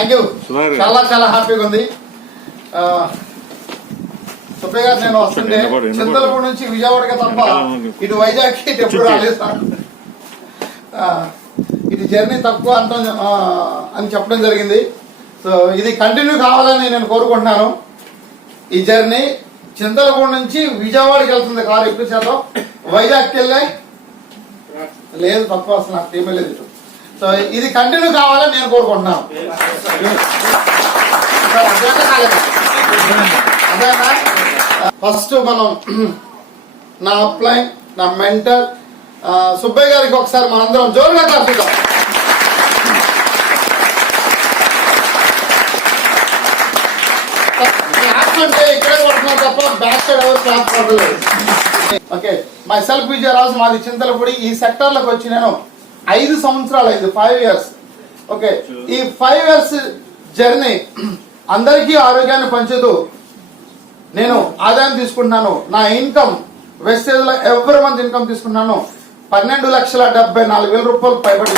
Thank you. చాలా చాలా హ్యాపీగా ఉంది. సుబ్బయ్య గారు, నేను వస్తుంటే చింతలపూడి నుంచి విజయవాడగా తప్ప ఇటు వైజాగ్ ఇటు ఎప్పుడు రాలేదు సార్. ఇది జర్నీ తక్కువ అంత అని చెప్పడం జరిగింది. సో ఇది కంటిన్యూ కావాలని నేను కోరుకుంటున్నాను. ఈ జర్నీ చింతలపూడి నుంచి విజయవాడకి వెళ్తుంది కారు ఎక్కువ శాతం. వైజాగ్కి వెళ్ళే లేదు, తక్కువ అసలు నాకు టీమే లేదు. సో ఇది కంటిన్యూ కావాలని నేను కోరుకుంటున్నాను. అదేనా ఫస్ట్ మనం నా అప్లైన్, నా మెంటర్ సుబ్బయ్య గారికి ఒకసారి మనందరం జోరుగా కలుపుతాం. అంటే ఇక్కడే కొడుతున్నారు తప్ప బ్యాక్ సైడ్ ఎవరు క్లాస్ కొట్టలేదు. ఓకే, మై సెల్ఫ్ విజయరాజు, మాది చింతలపూడి. ఈ సెక్టర్ లోకి వచ్చి నేను 5 సంవత్సరాలు అయింది, 5 years. ఓకే, ఈ 5 years జర్నీ అందరికీ ఆరోగ్యాన్ని పంచుతూ నేను ఆదాయం తీసుకుంటున్నాను. నా ఇన్కమ్ వెస్టేజ్ లో ఎవరి మంది ఇన్కమ్ తీసుకున్నాను 12,74,000 రూపాయలు పైబడి.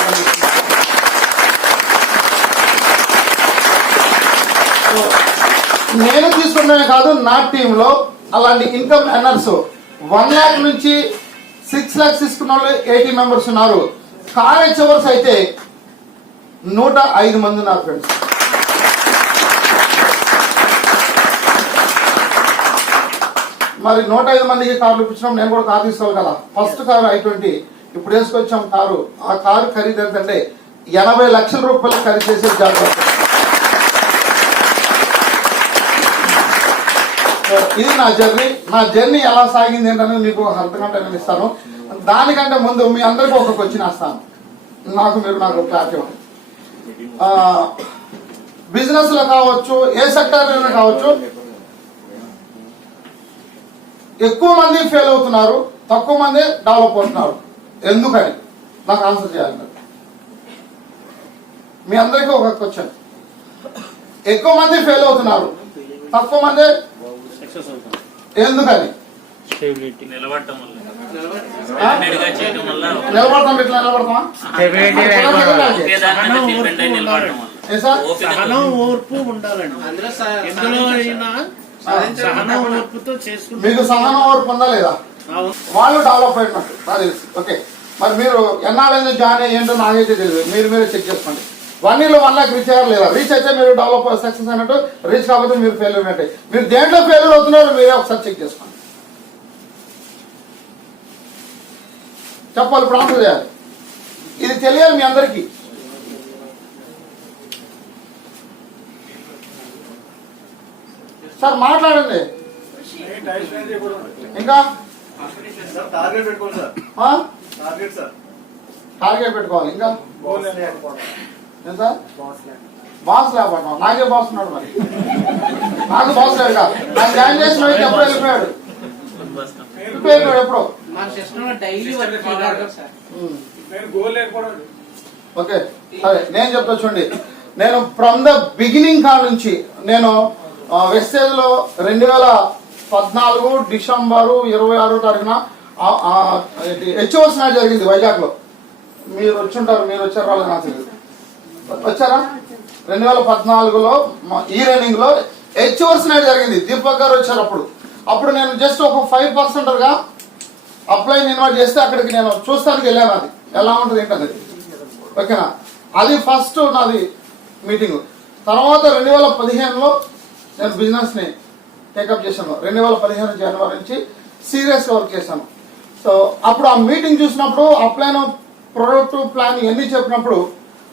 నేను తీసుకున్నమే కాదు, నా టీంలో అలాంటి ఇన్కమ్ ఎర్నర్స్ 1 lakh నుంచి 6 lakhs తీసుకున్న వాళ్ళు 80 members ఉన్నారు. కార్ హెచ్ఎవర్స్ అయితే 105 మంది ఉన్నారు ఫ్రెండ్స్. మరి 105 మందికి కార్లు ఇప్పించడం, నేను కూడా కారు తీసుకోవాలి కదా. ఫస్ట్ కారు i20 ఇప్పుడు వేసుకొచ్చాం కారు. ఆ కారు ఖరీదు ఎంతంటే 80 లక్షల రూపాయలు ఖరీదు చేసే జాగ్రత్త. ఇది నా జర్నీ. నా జర్నీ ఎలా సాగింది ఏంటనేది మీకు అర్థగంట నేను ఇస్తాను. దానికంటే ముందు మీ అందరికీ ఒక క్వశ్చన్ వేస్తాను. నాకు క్లారిటీ ఉంది. బిజినెస్ లో కావచ్చు, ఏ సెక్టర్ లో కావచ్చు, ఎక్కువ మంది ఫెయిల్ అవుతున్నారు, తక్కువ మంది డెవలప్ అవుతున్నారు. ఎందుకని నాకు ఆన్సర్ చేయాలి. మీ అందరికీ ఒక క్వశ్చన్. ఎక్కువ మంది ఫెయిల్ అవుతున్నారు, తక్కువ మంది ఎందుకని? నిలబడతాం ఇట్లా నిలబడతామా? మీకు సహనం ఓర్పు ఉందా లేదా? వాళ్ళు డెవలప్ అయినట్టు నాకు తెలుసు. ఓకే, మరి మీరు ఎన్నాళ్ళైనా జాయిన్ అయ్యి ఏంటో నాకైతే తెలియదు. మీరే చెక్ చేసుకోండి. 1 year 1 lakh రీచ్ అయ్యారు లేదా? రీచ్ అయితే మీరు డెవలప్ సక్సెస్ అయినట్టు, రీచ్ కాకపోతే మీరు ఫెయిల్ అయినట్టే. మీరు దేంట్లో ఫెయిల్ అవుతున్నారో మీరే ఒకసారి చెక్ చేసుకోండి. చెప్పాలి, ప్రాంతం చేయాలి. ఇది తెలియాలి మీ అందరికీ. సార్ మాట్లాడండి. ఇంకా టార్గెట్ పెట్టుకోవాలి. ఇంకా బాస్ లేకపోవడం. నాకే బాస్ ఉన్నాడు. మరి నాకు బాస్ లేక నాకు జాయిన్ చేసిన ఎప్పుడు వెళ్ళిపోయాడు. ఎప్పుడు ఓకే సరే, నేను చెప్తా చూడండి. నేను ఫ్రమ్ ద బిగినింగ్ కా నుంచి నేను వెస్టేజ్ లో 2014 డిసెంబరు 26వ తారీఖున హెచ్ఓస్ నాడు జరిగింది వైజాగ్ లో. మీరు వచ్చుంటారు, మీరు వచ్చారు వాళ్ళు నాకు తెలియదు. వచ్చారా? 2014లో ఈ రన్నింగ్ లో హెచ్ఓస్ నాడు జరిగింది. దీపక్ గారు వచ్చారు. అప్పుడు నేను జస్ట్ ఒక 5% గా అప్లైని ఇన్వైట్ చేస్తే అక్కడికి నేను చూస్తానికి వెళ్ళాను. అది ఎలా ఉంటుంది ఏంటనేది. ఓకేనా? అది ఫస్ట్ నాది మీటింగ్. తర్వాత 2015లో నేను బిజినెస్ ని టేకప్ చేశాను. 2015 జనవరి నుంచి సీరియస్ గా వర్క్ చేశాను. సో అప్పుడు ఆ మీటింగ్ చూసినప్పుడు అప్లైన్ ప్రొడక్ట్ ప్లాన్ ఇవన్నీ చెప్పినప్పుడు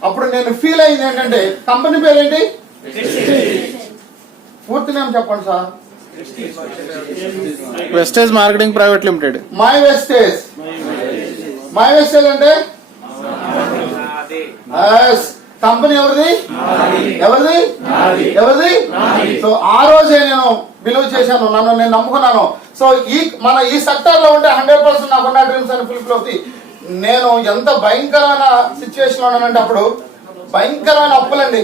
అప్పుడు నేను ఫీల్ అయింది ఏంటంటే, కంపెనీ పేరేంటి? పూర్తి నేమ్ చెప్పండి sir. Vestige marketing private limited. My Vestige. My Vestige అంటే కంపెనీ ఎవరిది? ఎవరిది? సో ఆ రోజే నేను బిలీవ్ చేశాను, నన్ను నేను నమ్ముకున్నాను. సో ఈ సెక్టర్ లో ఉంటే 100% నాకున్న డ్రీమ్స్ అని ఫుల్ఫిల్ అవుతాయి. నేను ఎంత భయంకరమైన సిచ్యువేషన్ లో ఉన్నానంటే, అప్పుడు భయంకరమైన అప్పులండి.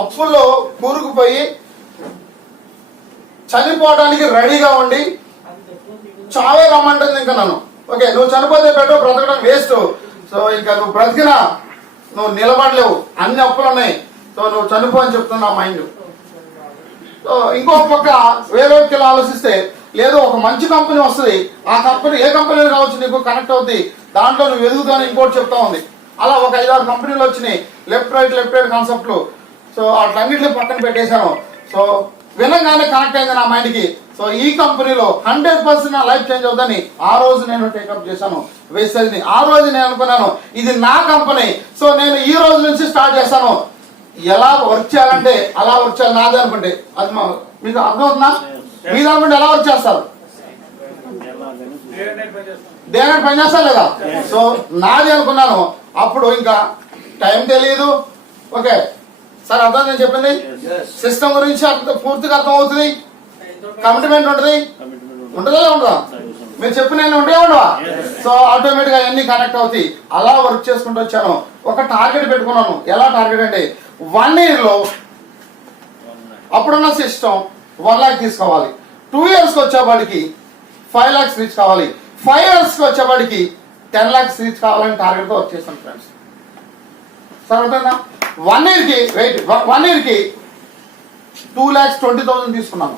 అప్పుల్లో కూరుకుపోయి చనిపోవడానికి రెడీగా ఉండి చావే రమ్మంటుంది ఇంకా నన్ను. ఓకే, నువ్వు చనిపోతే బెటర్, బ్రతకడం వేస్ట్. సో ఇంకా నువ్వు బ్రతికినా నువ్వు నిలబడలేవు, అన్ని అప్పులు ఉన్నాయి. సో నువ్వు చనిపో అని చెప్తున్నా నా మైండ్. సో ఇంకో పక్క వేరే వ్యక్తులు ఆలోచిస్తే లేదు ఒక మంచి కంపెనీ వస్తుంది, ఆ కంపెనీ ఏ కంపెనీ కావచ్చు నీకు కనెక్ట్ అవుతుంది, దాంట్లో నువ్వు ఎదుగుతావు ఇంకోటి చెప్తా ఉంది. అలా ఒక 5-6 కంపెనీలు వచ్చినాయి లెఫ్ట్ రైట్ కాన్సెప్ట్లు. సో అట్లన్నింటినీ పక్కన పెట్టేశాను. సో వినగానే కనెక్ట్ అయింది నా మైండ్కి. సో ఈ కంపెనీలో 100% నా లైఫ్ చేంజ్ అవుతుందని ఆ రోజు నేను టేకప్ చేశాను వెస్టేజ్ని. ఆ రోజు నేను అనుకున్నాను ఇది నా కంపెనీ. సో నేను ఈ రోజు నుంచి స్టార్ట్ చేస్తాను. ఎలా వర్క్ చేయాలంటే అలా వర్క్ చేయాలి, నాదే అనుకుంటే అది మీకు అర్థమవుతుందా? మీద అనుకుంటే ఎలా వర్క్ చేస్తారు, దేని పని చేస్తారు లేదా? సో నాది అనుకున్నాను. అప్పుడు ఇంకా టైం తెలియదు. ఓకే సార్ అర్థం నేను చెప్పింది, సిస్టమ్ గురించి పూర్తిగా అర్థం అవుతుంది, కమిట్మెంట్ ఉంటుంది, ఉంటుందా ఉండదా? మీరు చెప్పిన ఉంటే ఉండవా? సో ఆటోమేటిక్ గా అన్ని కనెక్ట్ అవుతాయి. అలా వర్క్ చేసుకుంటూ వచ్చాను. ఒక టార్గెట్ పెట్టుకున్నాను. ఎలా టార్గెట్ అంటే 1 year లో అప్పుడున్న సిస్టమ్ 1 lakh తీసుకోవాలి, 2 years కి వచ్చేవాడికి 5 lakhs రీచ్ కావాలి, 5 years కి వచ్చేవాడికి 10 lakhs రీచ్ కావాలని టార్గెట్ తో వర్క్ చేస్తాను ఫ్రెండ్స్. సరే అర్థమైందా? 1 year కి 1 year కి 2,20,000 తీసుకున్నాను.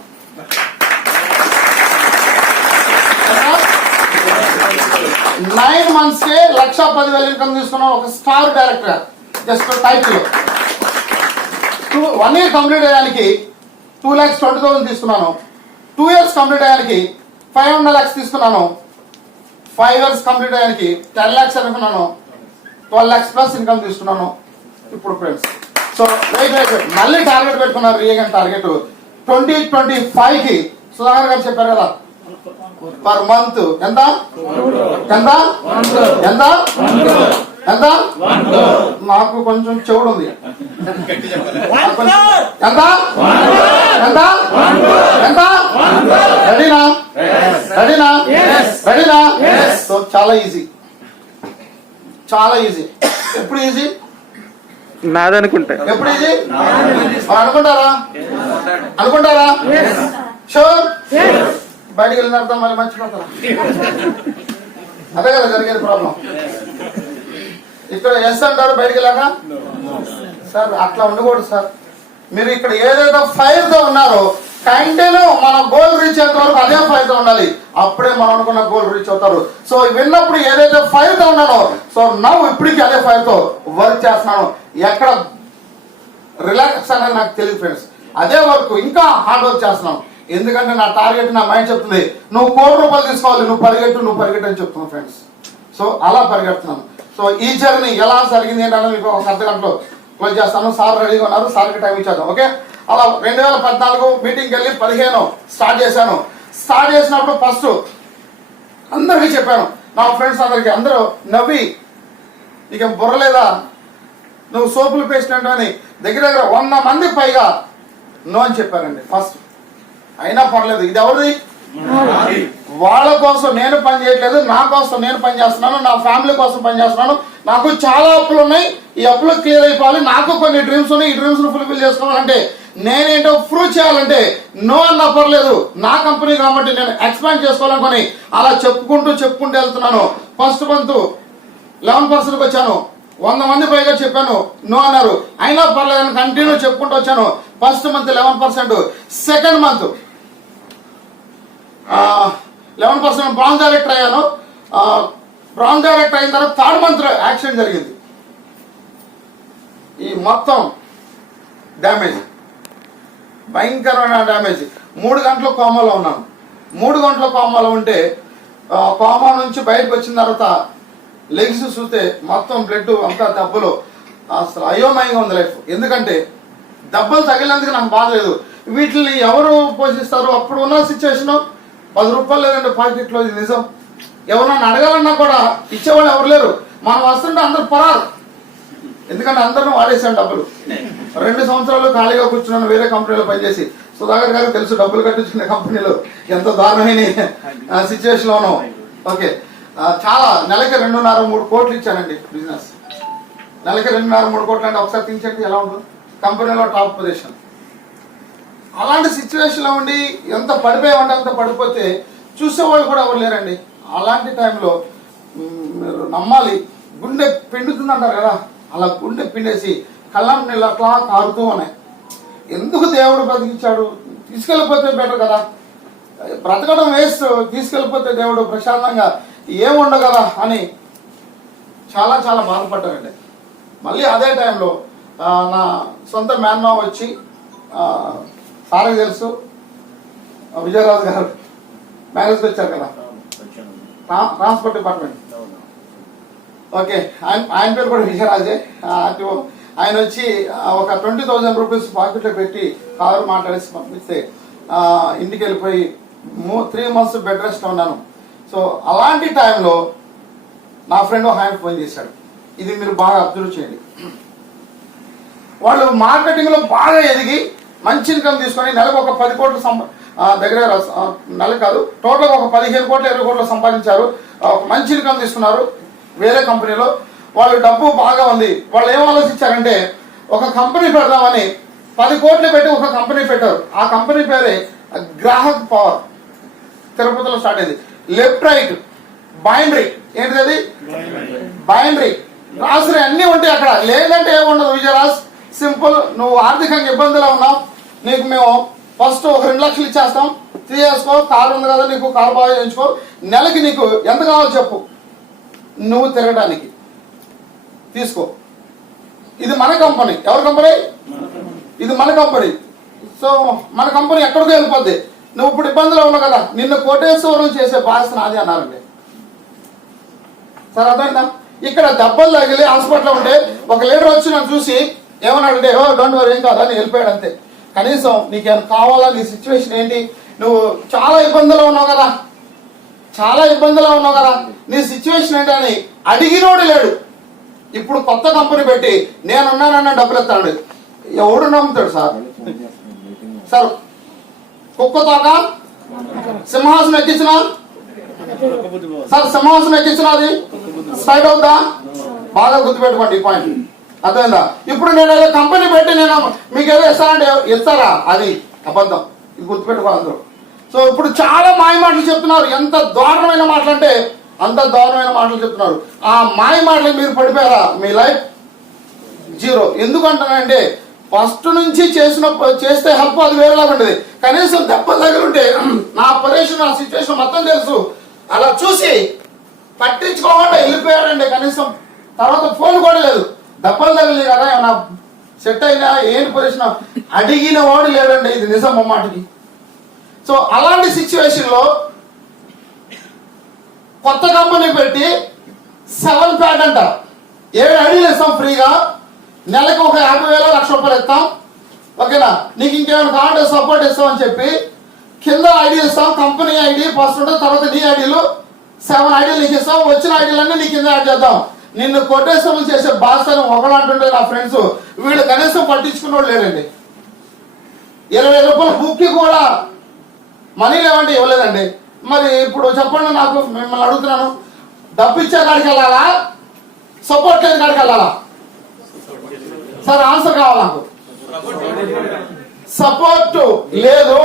9 months కే 1,10,000 ఇన్కమ్ తీసుకున్నాను. ఒక star director just title. 1 year complete అయ్యానికి 2,20,000 తీసుకున్నాను. 2 years కంప్లీట్ అయ్యానికి 500 lakhs తీసుకున్నాను. 5 years కంప్లీట్ అయ్యానికి 10 lakhs అనుకున్నాను. 12 lakhs ప్లస్ ఇన్కమ్ తీసుకున్నాను ఇప్పుడు ఫ్రెండ్స్. సో వెయిట్ మళ్ళీ టార్గెట్ పెట్టుకున్నారు. రియల్ టార్గెట్ 2025 కి సుధాకర్ గారు చెప్పారు కదా పర్ మంత్ ఎంత ఎంత ఎంత ఎంత? నాకు కొంచెం చెవుడు ఉంది. ఎంత ఎంత ఎంత? రెడీనా రెడీనా రెడీనా? సో చాలా ఈజీ, చాలా ఈజీ. ఎప్పుడు ఈజీ? నాదనుకుంటే ఎప్పుడు ఈజీ అనుకుంటారా? అనుకుంటారా? షూర్. బయటికి వెళ్ళిన అర్థం మళ్ళీ మర్చిపోతారా? అదే కదా జరిగేది ప్రాబ్లం. ఇక్కడ ఎస్ అంటారు, బయటికి వెళ్ళాక సార్ అట్లా ఉండకూడదు సార్. మీరు ఇక్కడ ఏదైతే ఫైర్ తో ఉన్నారో కంటిన్యూ మన గోల్ రీచ్ అయ్యేంత వరకు అదే ఫైర్ తో ఉండాలి. అప్పుడే మనం అనుకున్న గోల్ రీచ్ అవుతారు. సో విన్నప్పుడు ఏదైతే ఫైర్ తో ఉన్నానో సో నవ్వు ఇప్పటికీ అదే ఫైర్ తో వర్క్ చేస్తున్నాను. ఎక్కడ రిలాక్స్ అనేది నాకు తెలియదు ఫ్రెండ్స్. అదే వర్క్ ఇంకా హార్డ్ వర్క్ చేస్తున్నాను. ఎందుకంటే నా టార్గెట్ నా మైండ్ చెప్తుంది నువ్వు 1 కోటి రూపాయలు తీసుకోవాలి, నువ్వు పరిగెట్టు అని చెప్తున్నావు ఫ్రెండ్స్. సో అలా పరిగెడుతున్నాను. సో ఈ జర్నీ ఎలా జరిగింది ఏంటంటే మీకు ఒక అర్ధ గంటలో క్లోజ్ చేస్తాను. సార్ రెడీగా ఉన్నారు, సార్కి టైం ఇచ్చేద్దాం. ఓకే అలా 2014 మీటింగ్కి వెళ్ళి 15 స్టార్ట్ చేశాను. స్టార్ట్ చేసినప్పుడు ఫస్ట్ అందరికీ చెప్పాను, నా ఫ్రెండ్స్ అందరికీ. అందరూ నవ్వి ఇక బుర్రలేదా నువ్వు సోపులు పేసినట్టు అని దగ్గర 100 మంది పైగా నో అని చెప్పారండి ఫస్ట్. అయినా పర్లేదు, ఇది ఎవరిది? వాళ్ళ కోసం నేను పని చేయట్లేదు, నా కోసం నేను పని చేస్తున్నాను, నా ఫ్యామిలీ కోసం పని చేస్తున్నాను. నాకు చాలా అప్పులు ఉన్నాయి, ఈ అప్పులు క్లియర్ అయిపోవాలి. నాకు కొన్ని డ్రీమ్స్ ఉన్నాయి, ఈ డ్రీమ్స్ ను ఫుల్ఫిల్ చేసుకోవాలంటే నేనేంటో ప్రూవ్ చేయాలంటే నో అన్నా పర్లేదు, నా కంపెనీ కాబట్టి నేను ఎక్స్పాండ్ చేసుకోవాలనుకొని అలా చెప్పుకుంటూ వెళ్తున్నాను. ఫస్ట్ మంత్ 11% వచ్చాను. 100 మంది పైగా చెప్పాను, నో అన్నారు. అయినా పర్లేదని కంటిన్యూ చెప్పుకుంటూ వచ్చాను. First month 11%, second month 11% bronze director అయ్యాను. బ్రాంజ్ డైరెక్టర్ అయిన తర్వాత థర్డ్ మంత్ యాక్సిడెంట్ జరిగింది. ఈ మొత్తం డ్యామేజ్, భయంకరమైన డ్యామేజ్. 3 గంటలు కోమాలో ఉన్నాను. 3 గంటల కోమాలో ఉంటే కోమా నుంచి బయటకు వచ్చిన తర్వాత లెగ్స్ చూస్తే మొత్తం బ్లడ్ అంతా దెబ్బలు. అసలు అయోమయంగా ఉంది లైఫ్. ఎందుకంటే దెబ్బలు తగిలినందుకు నాకు బాధ లేదు. వీటిని ఎవరు పోషిస్తారు? అప్పుడు ఉన్న సిచ్యువేషన్ 10 రూపాయలు లేదంటే పాకెట్లో, ఇది నిజం. ఎవరన్నా అడగాలన్నా కూడా ఇచ్చేవాళ్ళు ఎవరు లేరు. మనం వస్తుంటే అందరు పరారు, ఎందుకంటే అందరిని వాడేసాను డబ్బులు. 2 సంవత్సరాలు ఖాళీగా కూర్చున్నాను వేరే కంపెనీలో పనిచేసి. సుధాకర్ గారికి తెలుసు డబ్బులు కట్టించుకునే కంపెనీలో ఎంత దారుణమైన సిచ్యువేషన్ లో ఉన్నాం. ఓకే చాలా నెలకి 2.5-3 కోట్లు ఇచ్చానండి బిజినెస్. నెలకి 2.5-3 కోట్లు అంటే ఒకసారి తించండి ఎలా ఉంటుంది. కంపెనీలో టాప్ పొజిషన్. అలాంటి సిచ్యువేషన్ లో ఉండి ఎంత పడిపోయామంటే అంత పడిపోతే చూసేవాళ్ళు కూడా ఎవరు లేరండి. అలాంటి టైంలో మీరు నమ్మాలి, గుండె పిండుతుంది అంటారు కదా, అలా గుండె పిండేసి కళ్ళం నీళ్ళు అట్లా కారుతూ ఉన్నాయి. ఎందుకు దేవుడు బతికించాడు? తీసుకెళ్ళిపోతే బెటర్ కదా, బ్రతకడం వేస్ట్, తీసుకెళ్ళిపోతే దేవుడు ప్రశాంతంగా ఏముండదు కదా అని చాలా చాలా బాధపడ్డానండి. మళ్ళీ అదే టైంలో నా సొంత మేనమా వచ్చి, సార్కి తెలుసు విజయరాజు గారు మ్యారేజ్కి వచ్చారు కదా, ట్రాన్స్పోర్ట్ డిపార్ట్మెంట్, ఓకే, ఆయన పేరు కూడా విజయరాజే. ఆయన వచ్చి ఒక 20,000 రూపీస్ పాకెట్లో పెట్టి కారు మాట్లాడేసి పంపిస్తే ఇంటికి వెళ్ళిపోయి 3 months బెడ్ రెస్ట్ ఉన్నాను. సో అలాంటి టైంలో నా ఫ్రెండ్ ఒక ఆయన ఫోన్ చేశాడు. ఇది మీరు బాగా అబ్జర్వ్ చేయండి. వాళ్ళు మార్కెటింగ్లో బాగా ఎదిగి మంచి ఇన్కమ్ తీసుకొని నెలకు ఒక 10 కోట్లు దగ్గర నెల కాదు, టోటల్గా ఒక 15 కోట్లు 20 కోట్లు సంపాదించారు. మంచి ఇన్కమ్ తీసుకున్నారు వేరే కంపెనీలో. వాళ్ళు డబ్బు బాగా ఉంది. వాళ్ళు ఏం ఆలోచించారంటే ఒక కంపెనీ పెడదామని 10 కోట్లు పెట్టి ఒక కంపెనీ పెట్టారు. ఆ కంపెనీ పేరే గ్రాహక్ పవర్. తిరుపతిలో స్టార్ట్ అయింది. లెఫ్ట్ రైట్ బైండరీ, ఏంటిది అది? బైండరీ, గ్రాసరీ అన్నీ ఉంటాయి అక్కడ. లేదంటే ఏముండదు విజయరాజ్. సింపుల్, నువ్వు ఆర్థికంగా ఇబ్బందులు ఉన్నావు, నీకు మేము ఫస్ట్ ఒక 2 లక్షలు ఇచ్చేస్తాం, తీసేసుకో, కారు ఉంది కదా నీకు, కారు బాగా చేయించుకో, నెలకి నీకు ఎంత కావాలో చెప్పు, నువ్వు తిరగడానికి తీసుకో. ఇది మన కంపెనీ. ఎవరి కంపెనీ? ఇది మన కంపెనీ. సో మన కంపెనీ ఎక్కడికో వెళ్ళిపోద్ది. నువ్వు ఇప్పుడు ఇబ్బందులు ఉన్నావు కదా, నిన్ను కోటేశ్వరం చేసే బాధ్యత నాది అన్నారండి. సార్ అర్థమైందా? ఇక్కడ దెబ్బలు తగిలి హాస్పిటల్లో ఉంటే ఒక లీడర్ వచ్చి నన్ను చూసి ఏమన్నాడంటే, ఓ డోంట్ వరీ, ఏం కాదా, నేను వెళ్ళిపోయాడు అంతే. కనీసం నీకేమైనా కావాలా, నీ సిచ్యువేషన్ ఏంటి, నువ్వు చాలా ఇబ్బందులు ఉన్నావు కదా, చాలా ఇబ్బందులు ఉన్నావు కదా, నీ సిచ్యువేషన్ ఏంటి అని అడిగినోడు లేడు. ఇప్పుడు కొత్త కంపెనీ పెట్టి నేనున్నానన్న డబ్బులు ఎత్తాడు. ఎవడు నమ్ముతాడు సార్? సార్ కుక్కతోక సింహాసనం ఎక్కించిన సార్, సింహాసనం ఎక్కించిన అది స్ట్రైట్ అవుతా? బాగా గుర్తుపెట్టుకోండి ఈ పాయింట్, అర్థమైందా? ఇప్పుడు నేను ఏదో కంపెనీ పెట్టి నేను మీకు ఏదో ఇస్తానంటే ఇస్తారా? అది అబద్ధం, ఇది గుర్తుపెట్టుకోవాలి అందరూ. సో ఇప్పుడు చాలా మాయ మాటలు చెప్తున్నారు. ఎంత దారుణమైన మాటలు అంటే అంత దారుణమైన మాటలు చెప్తున్నారు. ఆ మాయ మాటలు మీరు పడిపోయారా, మీ లైఫ్ జీరో. ఎందుకంటానంటే ఫస్ట్ నుంచి చేస్తే హెల్ప్ అది వేరేలాగా ఉండేది. కనీసం దెబ్బల దగ్గర ఉంటే నా పొజిషన్, నా సిచ్యువేషన్ మొత్తం తెలుసు. అలా చూసి పట్టించుకోకుండా వెళ్ళిపోయాడండి. కనీసం తర్వాత ఫోన్ కూడా లేదు. దెబ్బలు తగిలి కదా ఏమన్నా సెట్ అయినా ఏంటి పొజిషన్ అడిగిన వాడు లేడండి. ఇది నిజం అమ్మాటికి. సో అలాంటి సిచ్యువేషన్ లో కొత్త కంపెనీ పెట్టి 7 ప్యాడ్ అంట, 7 ఐడీలు ఇస్తాం ఫ్రీగా, నెలకు ఒక 50,000 1,00,000 రూపాయలు ఇస్తాం, ఓకేనా, నీకు ఇంకేమైనా కావాలంటే సపోర్ట్ ఇస్తాం అని చెప్పి కింద ఐడి ఇస్తాం. కంపెనీ ఐడి ఫస్ట్ ఉంటుంది, తర్వాత నీ ఐడీలు 7 ఐడీలు నీకు ఇస్తాం. వచ్చిన ఐడీలన్నీ నీ కింద యాడ్ చేద్దాం. నిన్ను కొట్టేస్తామని చేసే బాధ్యతను ఒకళ్ళు అంటుంటే నా ఫ్రెండ్స్, వీళ్ళు కనీసం పట్టించుకున్నోళ్ళు లేరండి. 20,000 రూపాయలు బుక్కి కూడా మనీ లేవంటే ఇవ్వలేదండి. మరి ఇప్పుడు చెప్పండి, నాకు మిమ్మల్ని అడుగుతున్నాను, డబ్బు ఇచ్చే కాడికి వెళ్ళాలా, సపోర్ట్ లేని కాడికి వెళ్ళాలా? సార్ ఆన్సర్ కావాలి నాకు. సపోర్ట్ లేదు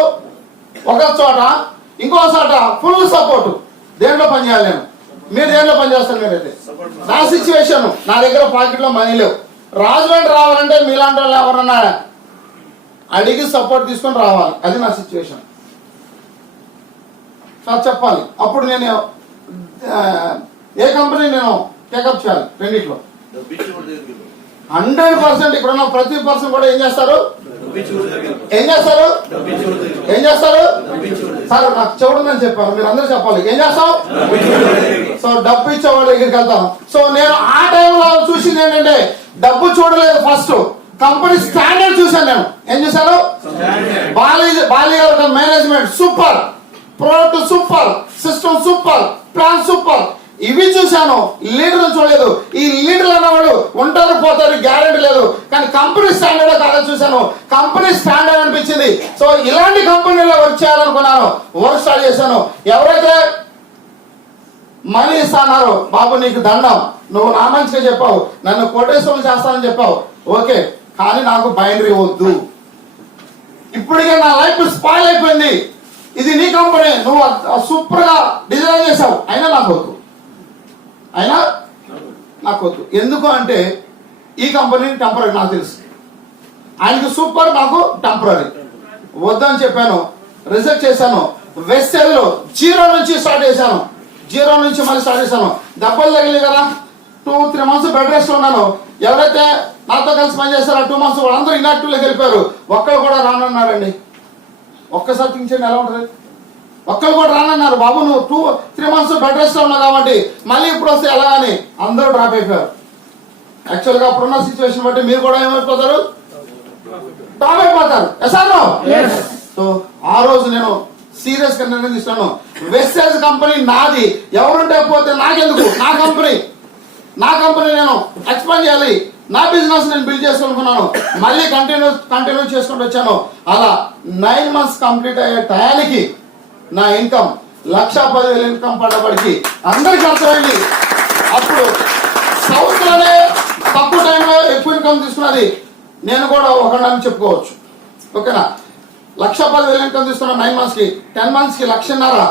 ఒక చోట, ఇంకో చోట ఫుల్ సపోర్ట్. దేంట్లో పనిచేయాలి నేను? మీరు దేంట్లో పనిచేస్తారు? మీరైతే నా సిచ్యువేషన్, నా దగ్గర పాకెట్లో మనీ లేవు. రాజమండ్రి రావాలంటే మీలాంటి వాళ్ళు ఎవరన్నా అడిగి సపోర్ట్ తీసుకొని రావాలి. అది నా సిచ్యువేషన్. సార్ చెప్పాలి. అప్పుడు నేను ఏ కంపెనీ నేను టేకప్ చేయాలి? రెండిట్లో 100%. ఇక్కడ ఉన్న ప్రతి పర్సన్ కూడా ఏం చేస్తారు? ఏం చేస్తారు? ఏం చేస్తారు? సార్ నాకు చూడదని చెప్పాను, మీరు అందరూ చెప్పాలి. ఏం చేస్తాం? సో డబ్బు ఇచ్చేవాళ్ళ దగ్గరికి వెళ్తాం. సో నేను ఆ టైంలో చూసింది ఏంటంటే డబ్బు చూడలేదు, ఫస్ట్ కంపెనీ స్టాండర్డ్ చూశాను. నేను ఏం చూశాను? బాలి గారు management super, product super, system super, plan super, ఇవి చూశాను. లీడర్ చూడలేదు. ఈ లీడర్లు అన్నవాళ్ళు ఉంటారు పోతారు, గ్యారెంటీ లేదు. కానీ కంపెనీ స్టాండర్డ్ కాదని చూశాను. కంపెనీ స్టాండర్డ్ అనిపించింది. సో ఇలాంటి కంపెనీలో వర్క్ చేయాలనుకున్నాను, వర్క్ స్టార్ట్ చేశాను. ఎవరైతే మనీ ఇస్తానారో, బాబు నీకు దండం, నువ్వు నా మంచిగా చెప్పావు, నన్ను కోటేశ్వరం చేస్తానని చెప్పావు, ఓకే, కానీ నాకు బైండరీ వద్దు. ఇప్పటికే నా లైఫ్ స్పాయిల్ అయిపోయింది. ఇది నీ కంపెనీ, నువ్వు సూపర్ గా డిజైన్ చేసావు, అయినా నాకు వద్దు, అయినా నాకు వద్దు. ఎందుకు అంటే ఈ కంపెనీ టెంపరీ నాకు తెలుసు. ఆయనకి సూపర్, నాకు టెంపరీ. వద్దని చెప్పాను, రిజెక్ట్ చేశాను. వెస్టేజ్ లో 0 నుంచి స్టార్ట్ చేశాను, 0 నుంచి మళ్ళీ స్టార్ట్ చేశాను. దెబ్బలు తగిలి కదా, 2-3 మంత్స్ బెడ్ రెస్ట్ ఉన్నాను. ఎవరైతే నాతో కలిసి పనిచేస్తారో 2 మంత్స్ వాళ్ళందరూ ఇన్యాక్టివ్ లోకి వెళ్ళిపోయారు. ఒక్కరు కూడా రానన్నారండి. ఒక్కసారి థింక్ చేయండి ఎలా ఉంటుంది. ఒక్కరు కూడా రానన్నారు. బాబు నువ్వు 2-3 మంత్స్ బెడ్ రెస్ట్ లో ఉన్నావు కాబట్టి మళ్ళీ ఇప్పుడు వస్తే ఎలా అని అందరూ డ్రాప్ అయిపోయారు. యాక్చువల్ గా అప్పుడున్న సిచ్యువేషన్ బట్టి మీరు కూడా ఏమైపోతారు, డ్రాప్ అయిపోతారు. సో ఆ రోజు నేను సీరియస్ గా నిర్ణయం తీసుకున్నాను. వెస్టేజ్ కంపెనీ నాది, ఎవరుంటే పోతే నాకెందుకు, నా కంపెనీ నేను ఎక్స్పాండ్ చేయాలి, నా బిజినెస్ నేను బిల్డ్ చేసుకోనుకున్నాను. మళ్ళీ కంటిన్యూ చేసుకుంటూ వచ్చాను. అలా 9 మంత్స్ కంప్లీట్ అయ్యే టయానికి నా ఇన్కమ్ 1,10,000 ఇన్కమ్ పడ్డప్పటికి అందరికి అర్థమైంది. అప్పుడు సౌత్ లోనే తక్కువ టైంలో ఎక్కువ ఇన్కమ్ తీసుకున్నది నేను కూడా ఒకడని చెప్పుకోవచ్చు. ఓకేనా, 1,10,000 ఇన్కమ్ తీసుకున్నా 9 మంత్స్ కి. 10 మంత్స్ కి 1,50,000,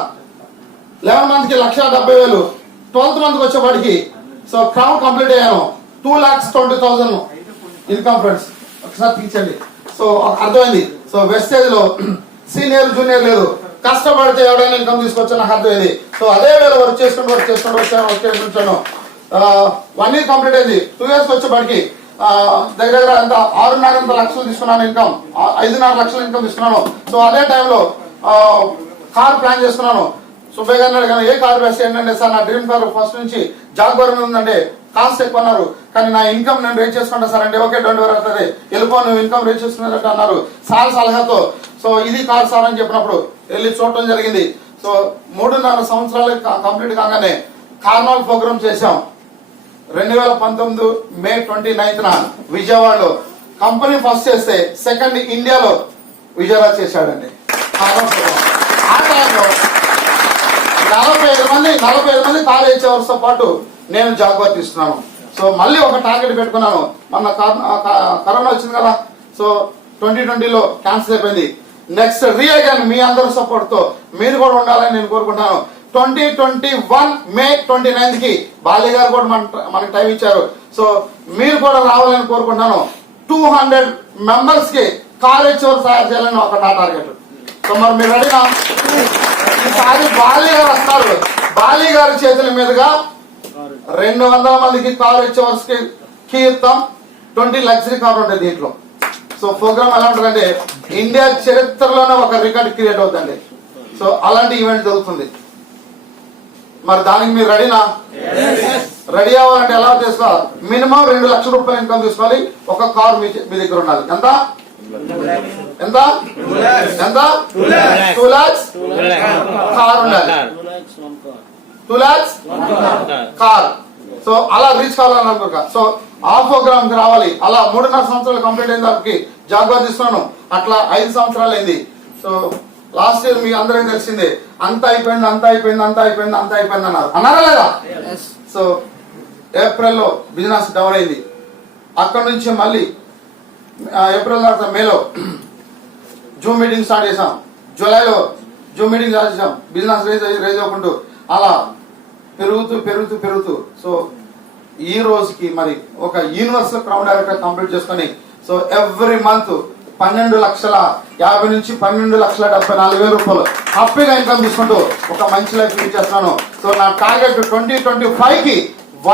11 మంత్స్ కి 1,70,000, 12th మంత్ వచ్చేవాడికి సో క్రౌన్ కంప్లీట్ అయ్యాను. 2,20,000 ఇన్కమ్ ఫ్రెండ్స్. ఒకసారి తీర్చండి. సో అర్థమైంది. సో వెస్టేజ్ లో సీనియర్ జూనియర్ లేదు, కష్టపడితే ఎవరైనా ఇన్కమ్ తీసుకొచ్చా నాకు అర్థమైంది. సో అదే వేళ వర్క్ చేసుకుంటూ వచ్చాను. 1 year కంప్లీట్ అయింది. 2 years వచ్చేప్పటికి దగ్గర ఎంత 6.5 లక్షలు తీసుకున్నాను ఇన్కమ్, 5.5 లక్షల ఇన్కమ్ తీసుకున్నాను. సో అదే టైంలో కార్ ప్లాన్ చేసుకున్నాను. సుబ్బయ్య గారిని అడిగాను, ఏ కార్ బెస్ట్ ఏంటంటే, సార్ నా డ్రీమ్ కార్ ఫస్ట్ నుంచి జాగ్వార్ ఉందండి, కాస్ట్ ఎక్కువ అన్నారు, కానీ నా ఇన్కమ్ నేను రేట్ చేసుకుంటా సార్ అంటే, ఓకే డోంట్ వరీ అవుతుంది, వెళ్ళిపో నువ్వు ఇన్కమ్ రేట్ చేసుకున్నట్టు అన్నారు సార్ సలహాతో. సో ఇది కార్ సార్ అని చెప్పినప్పుడు వెళ్ళి చూడటం జరిగింది. సో 3.5 సంవత్సరాలు కంప్లీట్ కాగానే కార్నాల్ ప్రోగ్రామ్ చేశాం. 2019 మే 29న విజయవాడలో. కంపెనీ ఫస్ట్ చేస్తే సెకండ్ ఇండియాలో విజయరాజ్ చేశాడండి. ఆ టైంలో 45 మంది కాలేజ్ అవర్స్ తో పాటు నేను జాగ్వార్ తీసుకున్నాను. సో మళ్ళీ ఒక టార్గెట్ పెట్టుకున్నాను. మన కరోనా వచ్చింది కదా, సో 2020లో క్యాన్సిల్ అయిపోయింది. నెక్స్ట్ రీఅగైన్ మీ అందరి సపోర్ట్ తో మీరు కూడా ఉండాలని నేను కోరుకుంటున్నాను. 2021 మే 29th కి బాలి గారు కూడా మనకి టైం ఇచ్చారు. సో మీరు కూడా రావాలని కోరుకుంటున్నాను. 200 మెంబర్స్ కి కాలేజ్ చివరి తయారు చేయాలని ఒక నా టార్గెట్. సో మరి మీరు అడిగినా ఈసారి బాలి గారు వస్తారు. బాలి గారి చేతుల మీదుగా 200 మందికి కాలేజ్ చివర్స్ కి కీర్తం 20 లగ్జరీ కార్ ఉంటాయి దీంట్లో. సో ప్రోగ్రామ్ ఎలా ఉంటుందంటే ఇండియా చరిత్రలోనే ఒక రికార్డ్ క్రియేట్ అవుతుంది. సో అలాంటి ఈవెంట్ జరుగుతుంది. మరి దానికి మీరు రెడీనా? రెడీ అవ్వాలంటే ఎలా చేసుకోవాలి? మినిమం 2 లక్షల రూపాయలు ఇన్కమ్ తీసుకోవాలి. ఒక కార్ మీ దగ్గర ఉండాలి. ఎంత 2 lakhs కార్ ఉండాలి. 2 lakhs కార్. సో అలా రీచ్ కావాలని అనుకోక సో ఆ ప్రోగ్రామ్ కి రావాలి. అలా 3.5 సంవత్సరాలు కంప్లీట్ అయిన దానికి జాగ్వార్ తీసుకున్నాను. అట్లా 5 సంవత్సరాలు అయింది. సో లాస్ట్ ఇయర్ మీ అందరికీ తెలిసిందే, అంత అయిపోయింది అన్నారా లేదా? సో ఏప్రిల్లో బిజినెస్ డౌన్ అయింది. అక్కడ నుంచి మళ్ళీ ఏప్రిల్ తర్వాత మేలో జూమ్ మీటింగ్ స్టార్ట్ చేసాం. జూలైలో జూమ్ మీటింగ్ స్టార్ట్ చేసాం. బిజినెస్ రేజ్ అవ్వకుంటూ అలా పెరుగుతూ సో ఈ రోజుకి మరి ఒక యూనివర్సల్ క్రౌడ్ డైరెక్టర్ కంప్లీట్ చేసుకొని సో ఎవ్రీ మంత్ 12,50,000 నుంచి 12,74,000 రూపాయలు హ్యాపీగా ఇన్కమ్ తీసుకుంటూ ఒక మంచి లైఫ్ లీడ్ చేస్తున్నాను. సో నా టార్గెట్ 2025 కి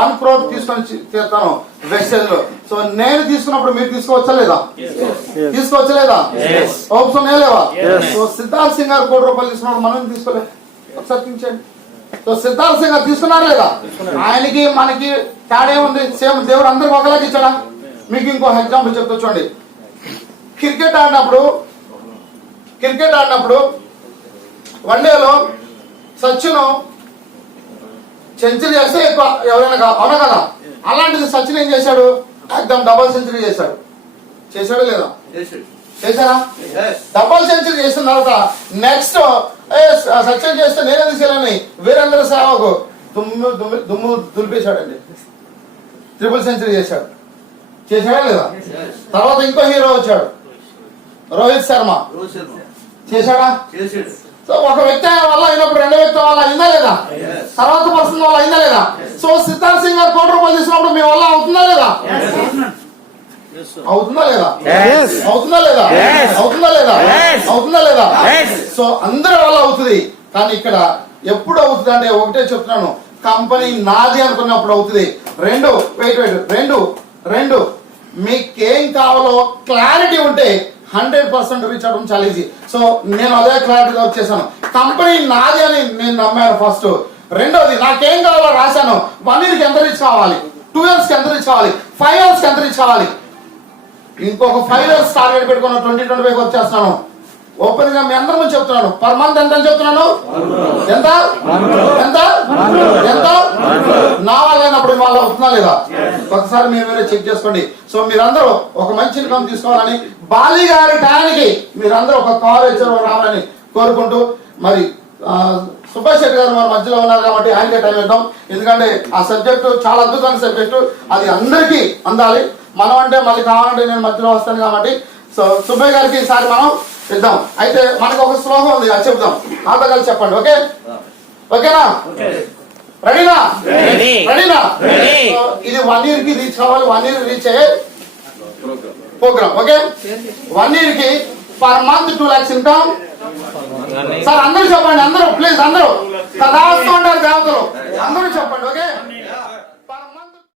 1 crore తీసుకొని తీరుతాను వెస్టేజ్ లో. సో నేను తీసుకున్నప్పుడు మీరు తీసుకోవచ్చా లేదా? హోప్స్ లేవా? సో సిద్ధార్థ్ సింగ్ గారు 1 కోటి రూపాయలు తీసుకున్నప్పుడు మనం తీసుకోలేదు. ఒకసారి తీర్చండి. సో సిద్ధార్థ్ సింగ్ గారు తీసుకున్నారా లేదా? ఆయనకి మనకి తేడా ఉంది. సేమ్ దేవుడు అందరికి ఒకలాగా ఇచ్చాడా? మీకు ఇంకో ఎగ్జాంపుల్ చెప్తా చూడండి. క్రికెట్ ఆడినప్పుడు వన్డేలో సచిన్ సెంచరీ చేస్తే ఎక్కువ ఎవరైనా అవునా కదా? అలాంటిది సచిన్ ఏం చేశాడు? ఎగ్జామ్ డబల్ సెంచరీ చేశాడు. చేశాడు లేదా? చేశారా? డబల్ సెంచరీ చేసిన తర్వాత నెక్స్ట్ సచిన్ చేస్తే నేనే తీసుకెళ్ళని వీరేంద్ర సేవకు దుమ్ము దులిపేశాడండి. 3 సెంచరీ చేశాడు. చేశాడా లేదా? తర్వాత ఇంకో హీరో వచ్చాడు, రోహిత్ శర్మ. చేశాడా? సో ఒక వ్యక్తి వల్ల అయినప్పుడు 2వ వ్యక్తి వల్ల అయిందా లేదా? తర్వాత పర్సన్ వల్ల అయిందా లేదా? సో సిద్ధార్థ్ సింగ్ గారు 1 కోటి రూపాయలు తీసుకున్నప్పుడు మీ వల్ల అవుతుందా లేదా? అవుతుందా లేదా? Yes. అవుతుందా లేదా? Yes. అవుతుందా లేదా? Yes. అవుతుందా లేదా? Yes. సో అందరి వల్ల అవుతుంది, కానీ ఇక్కడ ఎప్పుడు అవుతుంది అంటే ఒకటే చెప్తున్నాను, కంపెనీ నాది అనుకున్నప్పుడు అవుతుంది. రెండు రెండు మీకేం కావాలో క్లారిటీ ఉంటే 100% రీచ్ అవ్వడం చాలా ఈజీ. సో నేను అదే క్లారిటీగా వచ్చేసాను. కంపెనీ నాది అని నేను నమ్మాను ఫస్ట్. రెండోది నాకేం కావాలో రాశాను. 1 yearకి ఎంత రీచ్ కావాలి, 2 yearsకి ఎంత రీచ్ కావాలి, 5 yearsకి ఎంత రీచ్ కావాలి. ఇంకొక 5 years టార్గెట్ పెట్టుకున్న 2025 వచ్చేస్తాను. ఓపెన్ గా మీ అందరి ముందు చెప్తున్నాను. పర్ మంత్ ఎంత అని చెప్తున్నాను? ఎంత ఎంత ఎంత? నా వల్ల అయినప్పుడు వాళ్ళ అవుతుందా లేదా? ఒకసారి మీరు మీరే చెక్ చేసుకోండి. సో మీరందరూ ఒక మంచి ఇన్కమ్ తీసుకోవాలని, బాలి గారి టయానికి మీరందరూ ఒక కార్ ఇచ్చారు రావాలని కోరుకుంటూ, మరి సుభాష్ శెట్టి గారు మన మధ్యలో ఉన్నారు కాబట్టి ఆయనకే టైం ఇద్దాం. ఎందుకంటే ఆ సబ్జెక్టు చాలా అద్భుతమైన సబ్జెక్టు, అది అందరికీ అందాలి. మనం అంటే మళ్ళీ కావాలంటే నేను మధ్యలో వస్తాను కాబట్టి, సో సుబ్బయ్య గారికి ఈసారి మనం ఇద్దాం. అయితే మనకు ఒక శ్లోకం ఉంది, అది చెప్దాం. నాతో కలిసి చెప్పండి. ఓకే ఓకేనా? రెడీనా? రెడీనా? సో ఇది 1 yearకి రీచ్ కావాలి. 1 year రీచ్ అయ్యే ప్రోగ్రామ్. ఓకే, 1 yearకి per month 2 lakhs income. Sir అందరూ చెప్పండి, అందరూ ప్లీజ్, అందరూ తదాస్తూ ఉంటారు దేవతలు, అందరూ చెప్పండి. ఓకే.